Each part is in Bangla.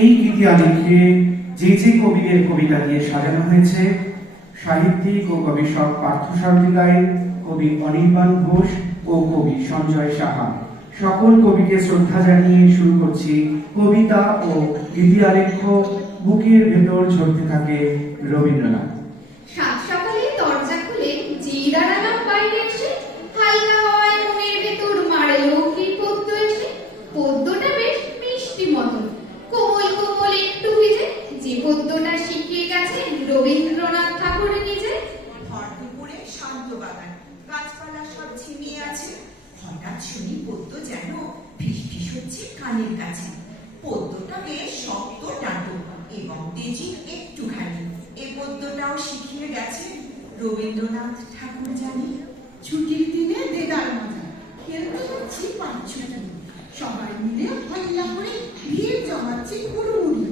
এই যে যে কবিদের কবিতা দিয়ে সাজানো হয়েছে, সাহিত্যিক ও গবেষক পার্থসারথী কবি অনির্বাণ ঘোষ ও কবি সঞ্জয় সাহা। সকল কবিকে শ্রদ্ধা জানিয়ে শুরু করছি কবিতা ও গীতি আলেখ্য বুকের ভেতর ঝরতে থাকে রবীন্দ্রনাথ। দরজা খুলে দাঁড়ালাম বাইরে এসে হালকা হওয়ায় মনের ভেতর মারে লৌকিক পদ্ম এসে পদ্মটা বেশ মিষ্টি মতন কোমল কোমল একটু ভিজে যে পদ্মটা শিখিয়ে গেছেন রবীন্দ্রনাথ ঠাকুর নিজে ভর দুপুরে শান্ত বাগান গাছপালা সব ঝিমিয়ে আছে হঠাৎ শুনি পদ্ম যেন ফিস ফিস হচ্ছে কানের কাছে। পদ্মটা বেশ শক্ত টাটো এবং তেজি একটুখানি। এ পদ্মটাও শিখিয়ে গেছে, রবীন্দ্রনাথ ঠাকুর জানি, ছুটির দিনে দেদার মজা খেলতে যাচ্ছি পাঁচছুটি সবাই মিলে হল্লা করে ভিড় জমাচ্ছি হুড়মুড়ি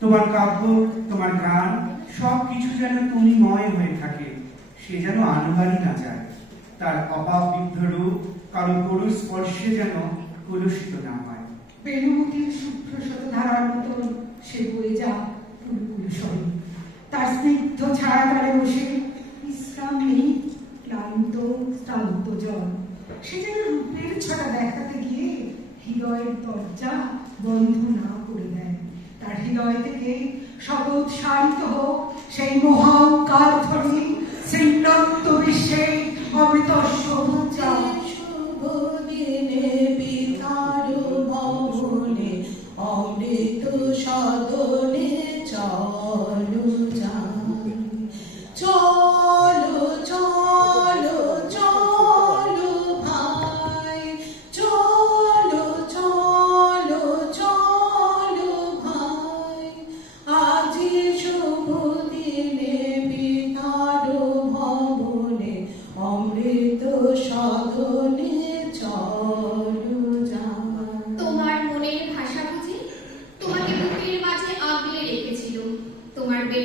তোমার কাব্য, তোমার গান সব কিছু যেন তুমিময় হয়ে থাকে। সে যেন আনুবারই না যায়। তার অপাপ বিদ্ধ রূপ কারও করু স্পর্শে যেন কলুষিত না হয়। বেণুমতির শুভ্র শতধারার মতন সে বয়ে যা তার স্নিগ্ধ ছায়া তারে বসে বিশ্রাম নেই ক্লান্ত শ্রান্ত জল। সে যেন রূপের ছটা দেখাতে গিয়ে হৃদয়ের দরজা বন্ধ না করে দেয়। তার হৃদয় থেকে সব শান্ত হোক। সেই মহাকাল সেই নত্য বিশ্বে অমৃত সবুজা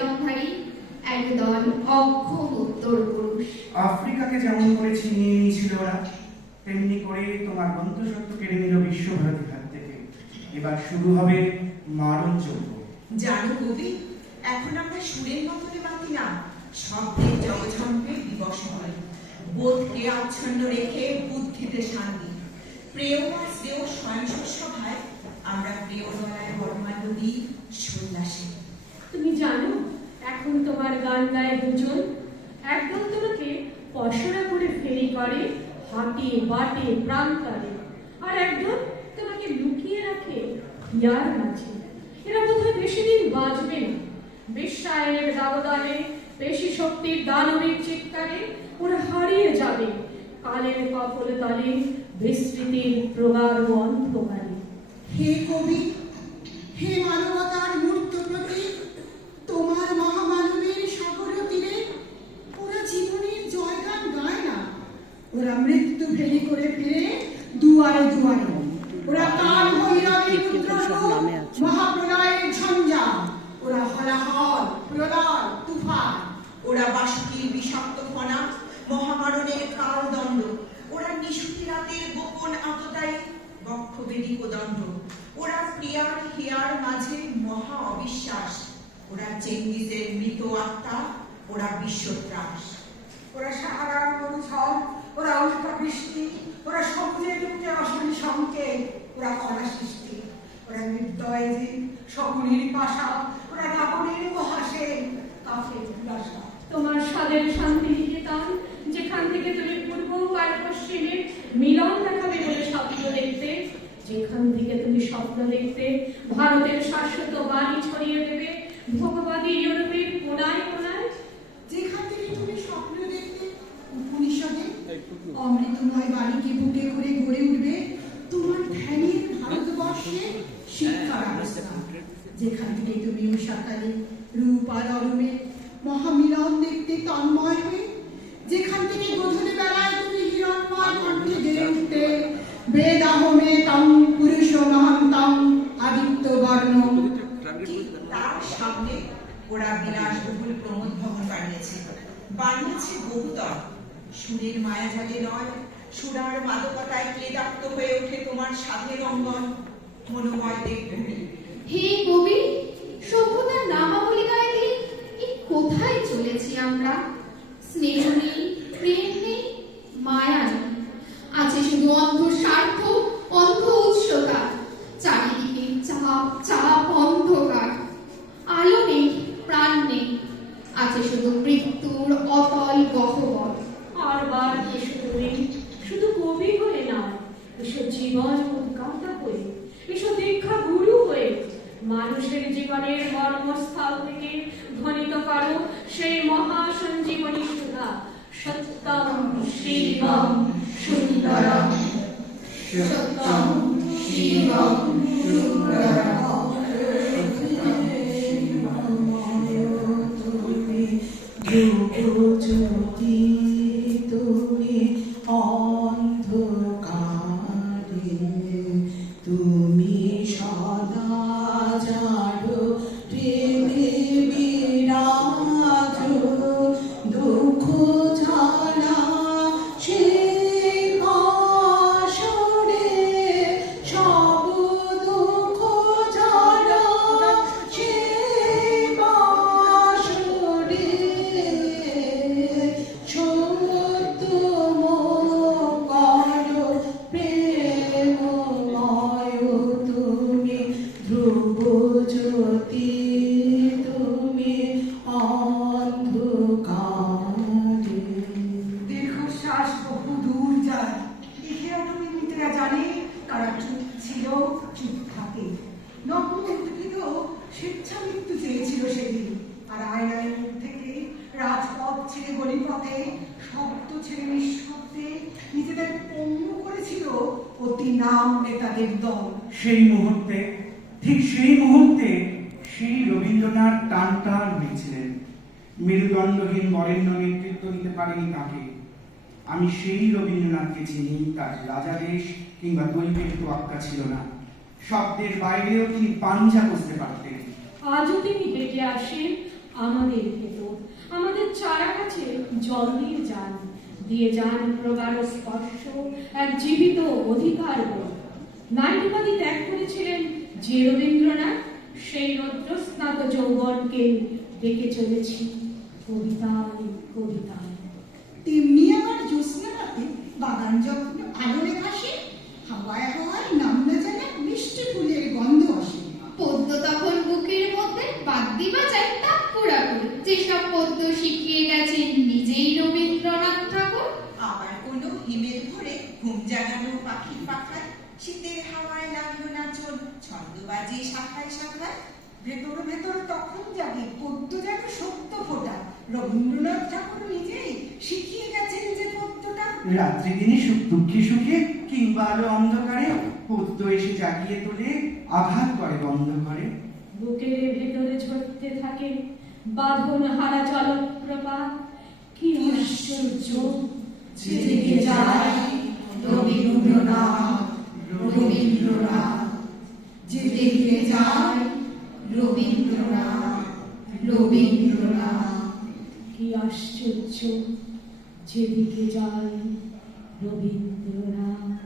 তোমার একদল অক্ষম উত্তর পুরুষ আফ্রিকাকে যেমন করে ছিনিয়ে নিয়েছিল ওরা তেমনি করে তোমার গন্তসত্ব কেড়ে নিল বিশ্বভারতীর হাত থেকে। এবার শুরু হবে মারণ যজ্ঞ। জানো কবি এখন আমরা সুরের মতনে বাঁধি না শব্দের জগঝম্পে দিবস হয়। বোধকে আচ্ছন্ন রেখে বুদ্ধিতে শান্তি প্রেয় আর শ্রেয় সহিংস সভায় আমরা প্রিয় দলায় বর্মাল্য দিই সন্ন্যাসী। তুমি জানো, এখন তোমার গান গায়ে দুজন। একদল তোমাকে পশরা করে ফেরি করে, হাটে, বাটে প্রান্তরে আর একদল তোমাকে লুকিয়ে রাখে ইয়ার মাঝে। এরা বোধহয় বেশি দিন বাঁচবে না। বিশ্বায়নের ব্যবধানে পেশি শক্তির দানবের চিৎকারে ওরা হারিয়ে যাবে। কালের কপল তলে বিস্তৃতির প্রগাঢ় অন্ধকারে। হে কবি, হে মানবতার ওরা প্রিয়ার হিয়ার মাঝে মহা অবিশ্বাস। ওরা চেঙ্গিসের মৃত আত্মা, ওরা বিশ্বত্রাস। ওরা সাহারার মরুঝড় ওরা উল্কা বৃষ্টি, ওরা সবুজের মুখে অশনি সংকেত, ওরা কলা সৃষ্টি। ওরা হৃদয়ে যে সকলের পাশা, ওরা রাবণের উপহাসে কাফে উল্লাসা তোমার স্বাদের শান্তি নিকেতন, যেখান থেকে তুমি পূর্ব আর পশ্চিমে মিলন দেখাবে বলে স্বপ্ন দেখতে যেখান থেকে তুমি স্বপ্ন দেখতে ভারতের শাশ্বত বাণী ছড়িয়ে দেবে ভগবাদী ইউরোপের কোনায় কোনায়। যেখান থেকে তুমি স্বপ্ন দেখতে উপনিষদে অমৃতময় বাণীকে বুকে করে গড়ে উঠবে তোমার ধ্যানের ভারতবর্ষে শিক্ষা ব্যবস্থা যেখান থেকে তুমি উষাকালে রূপ আর অরমে মহামিলন দেখতে তন্ময় হয়ে বেদাহমে তম পুরুষ মহান্তম আদিত্য বর্ণ তার সামনে ওরা বিলাসবহুল প্রমোদ ভবন বানিয়েছে। বানিয়েছে বহুতর সুরের মায়াজালে নয় সুরার মাদকতায় ক্লেদাক্ত হয়ে ওঠে তোমার সাধের অঙ্গন মনোময় দেখভূমি হে কবি সভ্যতার নামাবলী এই কোথায় চলেছি আমরা? স্নেহ নেই প্রেম নেই মায়া কবি হয়ে নাও এসো জীবন উদ্গাতা হয়ে এসো দীক্ষা গুরু হয়ে মানুষের জীবনের মর্মস্থল থেকে ধ্বনিত করো সেই মহা সঞ্জীবনী সুধা। সত্যম শিবম সুন্দরম। সত্যম শিবম সুন্দরম। নিজেদের পণ্য করেছিল অতি নাম নেতাদের দল। সেই মুহূর্তে ঠিক সেই মুহূর্তে সেই রবীন্দ্রনাথ টান টান হয়েছিলেন মেরুদণ্ডহীন বরেণ্য নেতৃত্ব দিতে পারেনি তাকে। আমি সেই রবীন্দ্রনাথকে চিনি তার রাজাদেশ কিংবা দৈবের তোয়াক্কা ছিল না। শব্দের বাইরেও তিনি পাঞ্জা করতে পারতেন। আজও তিনি হেঁটে আসেন আমাদের ভেতর। আমাদের চারা গাছে জল দিয়ে যান। দিয়ে যান প্রগাঢ় স্পর্শ, এক জীবিত অধিকার বোধ। ত্যাগ করেছিলেন যে রবীন্দ্রনাথ সেই রৌদ্রস্নাত যৌবনকে ডেকে চলেছি কবিতায় কবিতায়। তেমনি আমার জ্যোৎস্নারাতে বাগান যখন আলো ভাসে হাওয়ায় হাওয়ায় নাম না জানা মিষ্টি ফুলের গন্ধ আসে পদ্ম তখন বুকের মধ্যে বাদ্যি বাজায় তাপ্পুরা করে যেসব পদ্ম শিখিয়ে গেছেন নিজেই রবীন্দ্রনাথ ঠাকুর। আবার কোনো হিমের ভরে ঘুম জাগানো পাখির পাখায় শীতের হাওয়ায় লাগল নাচন ছন্দ বাজে শাখায় শাখায় ভেতর ভেতর তখন জাগে পদ্ম যেন সত্য ফোটা। রবীন্দ্রনাথ ঠাকুর নিজেই শিখিয়ে গেছেন যে পদ্মটা। রাত্রি দিনে সুখ দুঃখে সুখে কিংবা আলো অন্ধকারে পদ্ম এসে জাগিয়ে তোলে আঘাত করে বন্ধ করে। বুকের ভেতরে ঝরতে থাকে বাঁধন হারা জলপ্রপাত, কি আশ্চর্য যেদিকে যায় রবীন্দ্রনাথ রবীন্দ্রনাথ। যেদিকে যায় রবীন্দ্রনাথ রবীন্দ্রনাথ। কি আশ্চর্য যেদিকে যায় রবীন্দ্রনাথ।